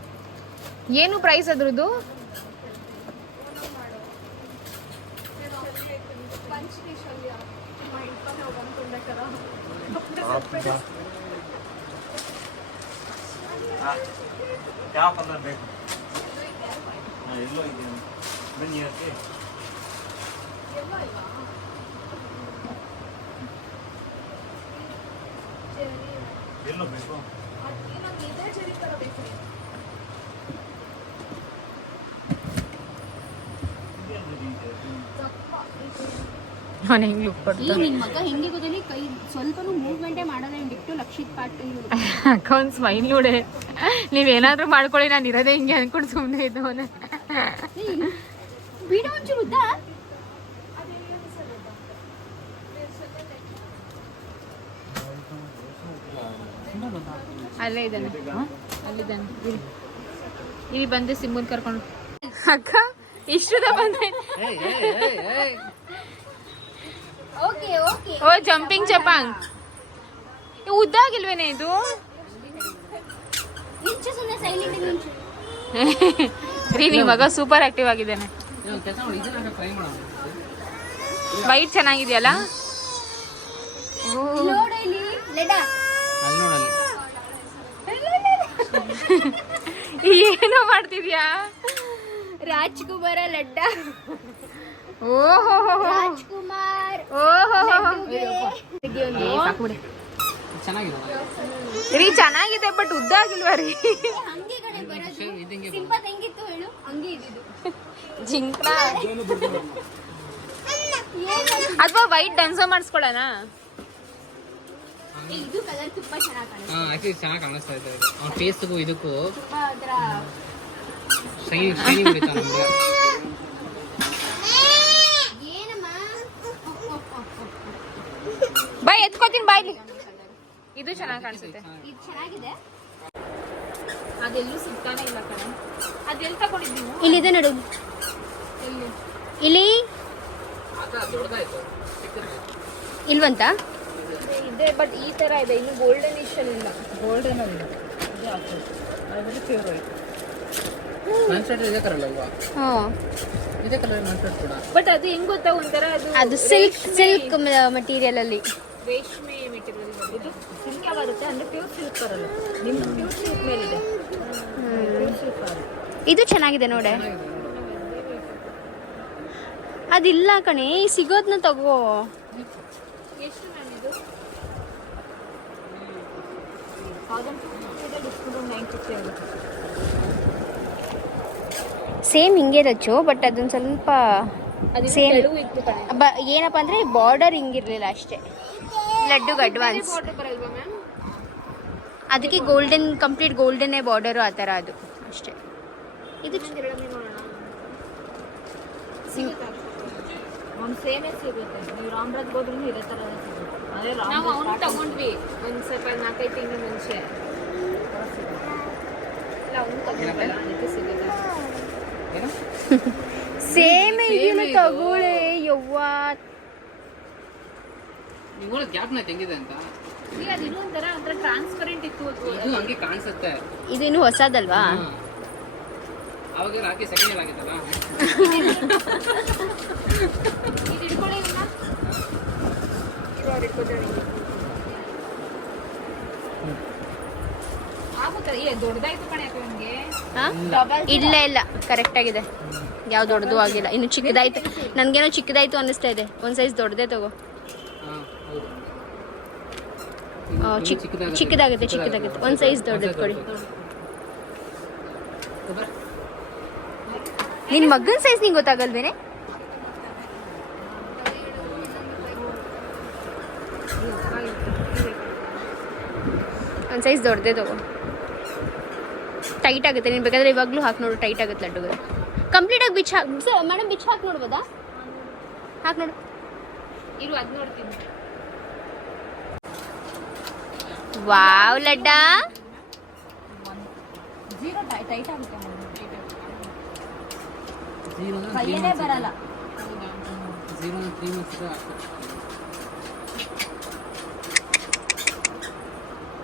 ಏನು ಪ್ರೈಸ್ ಅದ್ರದ್ದು? ಯಾವ ಕಲರ್ ಬೇಕು ಎಲ್ಲೋ ಇದೆಯಾ? ಬನ್ನಿ ಎಲ್ಲೋ ಬೇಕು. ನಾನು ಹೆಂಗ್ ಲುಕ್ ಈ ನಿನ್ ಮಗ ಹೆಂಗೆ ಕೈ ಸ್ವಲ್ಪನೂ ಮೂವ್ಮೆಂಟೇ ಮಾಡೋದೇ ಬಿಟ್ಟು ಲಕ್ಷಿತ್ ಪಾಟ್ ಇವ್ರು ಅಕೌಂಟ್ ಸ್ಮೈಲ್ ನೋಡೆ. ನೀವೇನಾದ್ರೂ ಮಾಡ್ಕೊಳ್ಳಿ ನಾನು ಇರೋದೇ ಹಿಂಗೆ ಅನ್ಕೊಂಡು ಸುಮ್ಮನೆ ಇದ್ದವನ. ಬಿಡ ಒಂಚೂರು ಉದ್ದ. ಅಲ್ಲೇ ಇದ್ದಾನೆ. ಅಲ್ಲಿದ್ದಾನೆ ಇಲ್ಲಿ ಇಲ್ಲಿ ಬಂದೆ ಸಿಂಬಲ್ ಕರ್ಕೊಂಡು. ಅಕ್ಕ ಇಷ್ಟು ಬಂದೆ ಓ ಜಂಪಿಂಗ್ ಚಪಾಂಗ್ ಉದ್ದಾಗಿಲ್ವೇನೆ ಇದು ಸುಮ್ಮನೆ ರೀ ಮಗ ಸೂಪರ್ ಆಕ್ಟಿವ್ ಆಗಿದ್ದಾನೆ. ವೈಟ್ ಚೆನ್ನಾಗಿದೆಯಲ್ಲ? ಏನೋ ಮಾಡ್ತಿದ್ಯಾ? ರಾಜ್ಕುಮಾರ ಲಡ್ಡ. ಓಹೋ ರಾಜ್ಕುಮಾರ್ ಓಹೋ ಚೆನ್ನಾಗಿದೆ ರೀ ಚೆನ್ನಾಗಿದೆ ಬಟ್ ಉದ್ದ ಆಗಿಲ್ವಾ ರೀ? ಜಿಂಕ ಅಥವಾ ವೈಟ್ ಡನ್ಸ ಮಾಡಿಸ್ಕೊಳ್ಳೋಣ ಇದು ಕಲರ್ ತುಂಬಾ ಚೆನ್ನಾಗಿ ಹಾಂ ಕಾಣಿಸ್ತಾ ಇದೆ. ಅವ್ನ ಫೇಸ್ಗೂ ಇದಕ್ಕೂ ತುಂಬಾ ಅದರ ಶೈನಿ ಶೈನಿ ಹೊಡಿತಾವ ನಮ್ಗೆ. ಏನಮ್ಮ? ಬಾ ಎತ್ಕೋತೀನಿ ಬಾಯ್ಲಿ ಇದು ಚೆನ್ನಾಗಿ ಕಾಣಿಸುತ್ತೆ. ಇದು ಚೆನ್ನಾಗಿದೆ. ಅದೆಲ್ಲೂ ಸಿಗ್ತಾನೆ ಇಲ್ಲ ಕಣೆ. ಅದೆಲ್ಲಿ ಇಲ್ಲಿದೆ ನೋಡು. ಇಲ್ಲಿ. ಇಲ್ವಂತ? ಇದೆ ಬಟ್ ಈ ತರ ಇದೆ. ಇನ್ನು ಗೋಲ್ಡನ್ ಇಶಲ್ ಇಲ್ಲ. ಗೋಲ್ಡನ್ ಇಲ್ಲ ನನ್ನ ಶರ್ಟ್ ಇದೇ ಕಲರ್ ಅಲ್ವಾ? ಹಾಂ. ಇದೇ ಕಲರ್ ನನ್ನ ಕೂಡ? ಬಟ್ ಅದು ಹೆಂಗ್ ಗೊತ್ತಾ? ಒಂಥರ ಅದು ಅದು ಸಿಲ್ಕ್ ಸಿಲ್ಕ್ ಮಟೀರಿಯಲ್ ಅಲ್ಲಿ. ರೇಷ್ಮೆ ಮೆಟೀರಿಯಲ್ ಇದು. ಸಿಲ್ಕ್ ಬರುತ್ತೆ. ಅಂದ್ರೆ ಪ್ಯೂರ್ ಸಿಲ್ಕ್ ಬರಲ್ಲ ನಿಮ್ದು ಪ್ಯೂರ್ ಸಿಲ್ಕ್ ಮೇಲಿದೆ. ಪ್ಯೂರ್ ಸಿಲ್ಕ್ ಬರಲ್ಲ ಇದು ಚೆನ್ನಾಗಿದೆ ನೋಡೆ. ಅದಿಲ್ಲ ಕಣೆ ಸಿಗೋದನ್ನ ಸಿಗೋದ್ನ ತಗೋ. ಎಷ್ಟು ಮ್ಯಾಮ್ ಇದು ತೌಸಂಡ್ ಫಿಫ್ಟಿ ಇದೆ ಡಿಸ್ಕೌಂಟ್ ನೈನ್ ಫಿಫ್ಟಿ ಆಗುತ್ತೆ ಸೇಮ್ ಹಿಂಗೆ ರಚ್ಚು ಬಟ್ ಅದೊಂದು ಸ್ವಲ್ಪ ಸೇಮ್ ಬ ಏನಪ್ಪ ಅಂದರೆ ಬಾರ್ಡರ್ ಹಿಂಗಿರಲಿಲ್ಲ ಅಷ್ಟೇ. ಲಡ್ಡುಗೆ ಅಡ್ವಾನ್ಸ್ ಅದಕ್ಕೆ ಗೋಲ್ಡನ್ ಕಂಪ್ಲೀಟ್ ಗೋಲ್ಡನ್ನೇ ಬಾರ್ಡರು ಆ ಥರ ಅದು ಅಷ್ಟೇ. ಇದು ಸೇಮೇ ಸಿಗುತ್ತೆ? ನೀವು ರಾಮರಾಜ್ ಹೋದ್ರೂ ಇದೇ ಥರ ನಾವು ಅವನು ತಗೊಂಡ್ವಿ. ಒಂದು ಸ್ವಲ್ಪ ನಾಲ್ಕೈದು ತಿಂಗಳ ಮುಂಚೆ. ಇಲ್ಲ ಅವನು ತಗೊಂಡ್ವಲ್ಲ ಅದಕ್ಕೆ ಸಿಗುತ್ತೆ. ಏನು? ಸೇಮ್ ಇದೆಯಲ್ಲ ತಗೊಳ್ಳಿ ಯವ್ವ. ನೀವು ನೋಡೋದು ಗ್ಯಾಪ್ನ ಹೆಂಗಿದೆ ಅಂತ? ಟ್ರಾನ್ಸ್ಪರೆಂಟ್ ಇತ್ತು ಅದು. ಇದು ಹಂಗೆ ಕಾಣಿಸುತ್ತೆ. ಇದೇನು ಹೊಸದಲ್ವಾ. ಅವಾಗ ರಾಕಿ ಸೆಕೆಂಡ್ ಆಗಿತ್ತಲ್ಲ ಇದು ಇಟ್ಕೊಳ್ಳಿ ಇವನ್ನ ಇದು ಅವ್ರು ಇಟ್ಕೊತಾರೆ ಆಗುತ್ತಾ ಏ ದೊಡ್ಡದಾಯ್ತು ಕಣೆ ಯಾಕೆ ನನಗೆ ಹಾ? ಇಲ್ಲ. ಇಲ್ಲ ಕರೆಕ್ಟ್ ಆಗಿದೆ. ಯಾವ ದೊಡ್ಡದು ಆಗಿಲ್ಲ. ಇನ್ನು ಚಿಕ್ಕದಾಯ್ತು. ನನಗೇನೋ ಚಿಕ್ಕದಾಯ್ತು ಅನಿಸ್ತಾ ಇದೆ. ಒಂದು ಸೈಜ್ ದೊಡ್ಡದೇ ತಗೋ. ಹಾ ಹೌದು. ಆ, ಚಿಕ್ ಚಿಕ್ಕದಾಗುತ್ತೆ. ಚಿಕ್ಕದಾಗುತ್ತೆ ಒಂದು ಸೈಜ್ ದೊಡ್ಡದು ಕೊಡಿ. ನಿನ್ನ ಮಗನ ಸೈಜ್ ನಿಂಗೆ ಗೊತ್ತಾಗಲ್ವೇನೆ? ಒಂದು ಸೈಜ್ ದೊಡ್ಡದೇ. ತಗೋ ಟೈಟ್ ಆಗುತ್ತೆ ನೀನು ಬೇಕಾದ್ರೆ ಇವಾಗಲೂ ಹಾಕಿ ನೋಡು ಟೈಟ್ ಆಗುತ್ತೆ ಲಡ್ಡುಗಳು. ಕಂಪ್ಲೀಟಾಗಿ ಬಿಚ್ಚ ಹಾಕಿ ಸರ್ ಮೇಡಮ್ ಬಿಚ್ಚ ಹಾಕಿ ನೋಡ್ಬೋದಾ? ಹಾಕಿ ನೋಡು. ಇರು ಅದು ನೋಡ್ತೀನಿ. ವಾವ್ ಲಡ್ಡ. ಜೀರೋ ಕೈಯಲ್ಲೇ ಬರಲ್ಲ.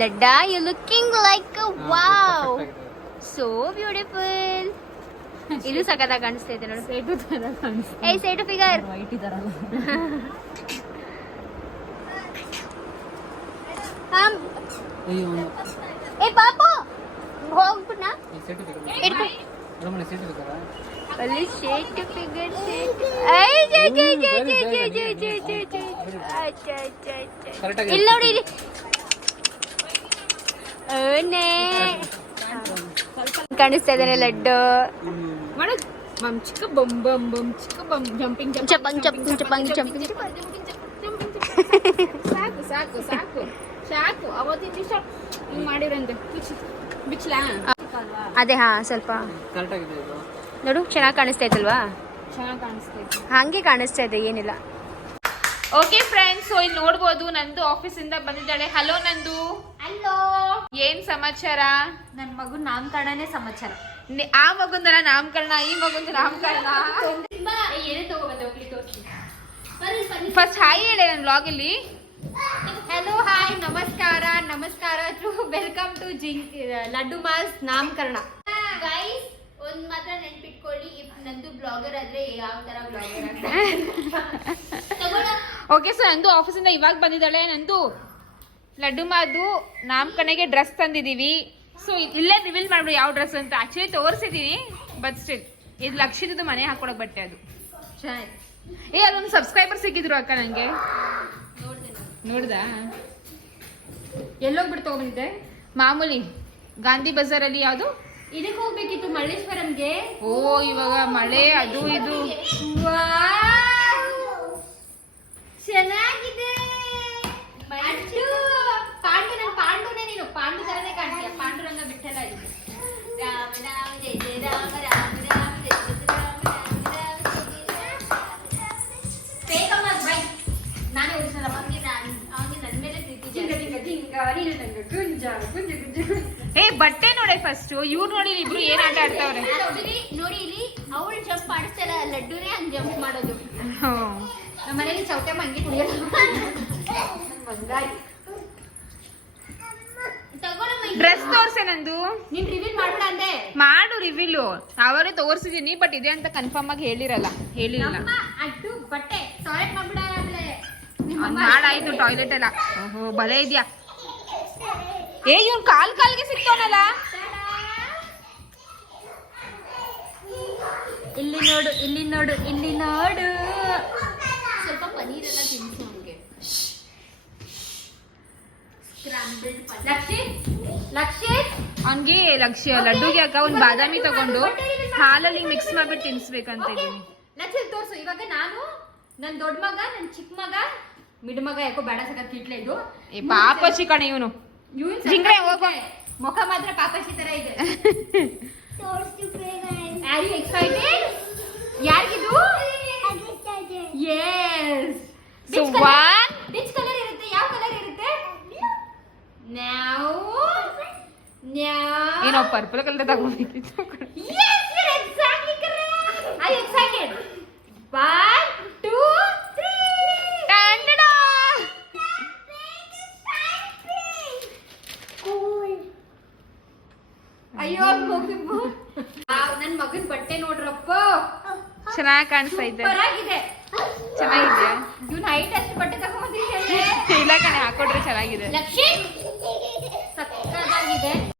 ಲಡ್ಡ you looking like wow so beautiful ಇದು ಸಖತ್ತಾಗಿ ಕಾಣಿಸ್ತಾ ಇದೆ ನೋಡಿ. ಸೇಟು ತರ ಕಾಣಿಸ್ತಾ ಏಯ್ ಸೇಟು ಫಿಗರ್ ವೈಟ್ ಇದಾರಲ್ಲ ಅಯ್ಯೋ ಏ ಪಾಪು. ಹೋಗ್ಬಿಟ್ನಾ? ಸರ್ಟಿಫಿಕೇಟ್ ಅಲ್ಲಿ. ಶೇಟ್ ಫಿಗರ್ ಇಲ್ಲ ಐ ಜೈ ಜೈ ಜೈ ಜೈ ಜೈ ಜೈ ಜೈ ಜೈ ಜೈ. ಅಚ್ಚಾ ಅಚ್ಚಾ ಅಚ್ಚಾ ನೋಡಿ ಇಲ್ಲಿ. ಕಾಣಿಸ್ತಾ ಇದ್ದಾನೆ ಲಡ್ಡು. ಬಮ್ ಚಿಕ್ಕ ಬಮ್ ಬಮ್ ಬಮ್ ಚಿಕ್ಕ ಬಮ್ ಜಂಪಿಂಗ್ ಚಪಂಗ್ ಚಪಂಗ್ ಚಪಂಗ್ ಚಪಂಗ್ ಸಾಕು ಸಾಕು ಸಾಕು ಸಾಕು. ಅವತ್ತಿನ ದಿವಸ ಹಿಂಗ್ ಮಾಡಿರಂತೆ ಬಿಚ್ಚಿ ಬಿಚ್ಚಲಾ? ಅದೇ ಹಾ ಸ್ವಲ್ಪ. ನೋಡು ಚೆನ್ನಾಗಿ ಕಾಣಿಸ್ತಾ ಇತ್ತಲ್ವಾ? ಚೆನ್ನಾಗಿ ಕಾಣಿಸ್ತೈತೆ ಹಂಗೆ ಕಾಣಿಸ್ತಾ ಇದೆ ಏನಿಲ್ಲ. ಓಕೆ ಫ್ರೆಂಡ್ಸ್ ಸೊ ಇಲ್ಲಿ ನೋಡ್ಬೋದು ನಂದು ಆಫೀಸ್ ಇಂದ ಬಂದಿದ್ದಾಳೆ. ಹಲೋ ನಂದು. ಹಲೋ. ಏನ್ ಸಮಾಚಾರ? ನನ್ನ ಮಗು ನಾಮಕರಣನೇ ಸಮಾಚಾರ. ನಿ- ಆ ಮಗುಂದರ ನಾಮಕರಣ ಈ ಮಗುಂದ ನಾಮಕರಣ? ಫಸ್ಟ್ ಹಾಯ್ ಹೇಳಿ ನನ್ನ ಬ್ಲಾಗ್ ಅಲ್ಲಿ. ಹಲೋ ಹಾಯ್ ನಮಸ್ಕಾರ. ನಮಸ್ಕಾರ ಟು ವೆಲ್ಕಮ್ ಟು ಜಿಂಕ್ ಲಡ್ಡು ಮಾಸ್ ನಾಮಕರಣ. ಗೈಸ್ ಒಂದ್ ಮಾತ್ರ ನೆನ್ಪಿಟ್ಕೊಳ್ಳಿ. ಇಫ್ ನಂದು ಬ್ಲಾಗರ್ ಆದ್ರೆ ಯಾವ ತರ ಬ್ಲಾಗರ್ ಓಕೆ ಸೊ ನಂದು ಆಫೀಸಿಂದ ಇವಾಗ ಬಂದಿದ್ದಾಳೆ. ನಂದು ಲಡ್ಡು ಮಾದು ಕಣೆಗೆ ಡ್ರೆಸ್ ತಂದಿದ್ದೀವಿ ಸೊ ಇಲ್ಲೇ ರಿವೀಲ್ ಮಾಡ್ಬಿಡು ಯಾವ ಡ್ರೆಸ್ ಅಂತ. ಆಕ್ಚುಲಿ ತೋರಿಸಿದ್ದೀನಿ ಬಟ್ ಸ್ಟಿಲ್ ಇದು ಲಕ್ಷಿತದ್ದು ಮನೆ ಹಾಕೊಳಕ್ ಬಟ್ಟೆ ಅದು. ಏ ಅಲ್ಲೊಂದು ಸಬ್ಸ್ಕ್ರೈಬರ್ ಸಿಕ್ಕಿದ್ರು ಅಕ್ಕ ನಂಗೆ. ನೋಡ್ದಾ? ಎಲ್ಲೋಗ್ಬಿಟ್ಟು ತಗೊಂಡಿದ್ದೆ ಮಾಮೂಲಿ ಗಾಂಧಿ ಬಜಾರಲ್ಲಿ ಯಾವುದು? ಇದಕ್ಕೆ ಹೋಗ್ಬೇಕಿತ್ತು ಮಲ್ಲೇಶ್ವರಂಗೆ. ಓ ಇವಾಗ ಮಳೆ ಅದು ಇದು. ಏ ಬಟ್ಟೆ ನೋಡಿ ಫಸ್ಟ್ ಇವ್ರು ನೋಡಿ ಇಬ್ರು ಏನ್ ಆಟ ಆಡ್ತಾವ್ರೆ ನೋಡಿ ನೋಡಿ ಇಲ್ಲಿ ಅವಳು ಜಂಪ್ ಮಾಡಿಸ್ತಾರ ಲಡ್ಡುನೇ ಹಂಗ್ ಜಂಪ್ ಮಾಡೋದು ಹ್ಮ್. ನಮ್ಮ ಮನೇಲಿ ಚೌಟೆ ಮಂಗಿ ಕುಡಿಯೋದು. ಡ್ರೆಸ್ ತೋರ್ಸೆ ನಂದು. ನೀನ್ ರಿವೀಲ್ ಮಾಡ್ಬೇಡ ಅಂದೆ. ಮಾಡು ರಿವಿಲು ಅವರು ತೋರ್ಸಿದೀನಿ ಬಟ್ ಇದೆ ಅಂತ ಕನ್ಫರ್ಮ್ ಆಗಿ ಹೇಳಿರಲ್ಲ. ಹೇಳಿರಲ್ಲ ನಮ್ಮ ಅಡ್ಡು ಬಟ್ಟೆ ಸಾಲೆಟ್ ಮಾಡ್ಬಿಡ ಅಂದ್ರೆ ಅವ್ನ್ ಮಾಡಾಯ್ತು ಟಾಯ್ಲೆಟ್ ಎಲ್ಲ. ಓಹೋ ಬಲೆ ಇದ್ಯಾ? ಏ ಇವ್ನ್ ಕಾಲ್ ಕಾಲ್ಗೆ ಸಿಕ್ತಾನಲ್ಲ ಇಲ್ಲಿ ನೋಡು ಇಲ್ಲಿ ನೋಡು ಇಲ್ಲಿ ನೋಡು. ಸ್ವಲ್ಪ ಪನೀರ್ ಎಲ್ಲ ತಿನ್ಸು. ಅವ್ನಿಗೆ ಲಕ್ಷ್ಯ ಲಡ್ಡುಗೆ ಅಕ್ಕ ಒಂದ್ ಬಾದಾಮಿ ತಗೊಂಡು ಹಾಲಲ್ಲಿ ಮಿಕ್ಸ್ ಮಾಡ್ಬಿಟ್ಟು ತಿನ್ಸ್ಬೇಕಂತ ಇದ್ದೀನಿ. ಲಕ್ಷ ತೋರಿಸು. ಇವಾಗ ನಾನು ನನ್ನ ದೊಡ್ಡ ಮಗ ನನ್ನ ಚಿಕ್ಕ ಮಗ ಮಿಡ್ ಮಗ ಯಾಕೋ ಬೇಡ ಸಕತ್ ಕಿಟ್ಲೆ ಇದು. ಏ ಪಾಪಚ್ಚಿ ಕಣೆ ಇವನು. ಇವ್ನ್ ಜಿಂಗ್ರೆ ಹೋಗು. ಮುಖ ಮಾತ್ರ ಪಾಪಶಿ ತರ ಇದೆ. ಆರ್ ಯು ಎಕ್ಸೈಟೆಡ್ ಯಾರಿಗಿದು? ಎಸ್ So ಏನೋ ಪರ್ಪಲ್ ಕಲರ್ ತಗೋಬೇಕಿತ್ತು ಅಯ್ಯೋ ನನ್ ಮಗನ್ ಬಟ್ಟೆ ನೋಡ್ರಪ್ಪ. ಚೆನ್ನಾಗಿ ಕಾಣಿಸ್ತೈತೆ ಚೆನ್ನಾಗಿದ್ಯಾ ಇವ್ನು ಹೈಟ್ ಅಷ್ಟು ಬಟ್ಟೆ ತಗೊಂಡ್ಬಂದಿದ್ದೆ ಇಲ್ಲ ಕಣೆ ಹಾಕೊಟ್ರೆ ಚೆನ್ನಾಗಿದೆ. ಲಕ್ಷಿ ಸಕ್ಕದಾಗಿದೆ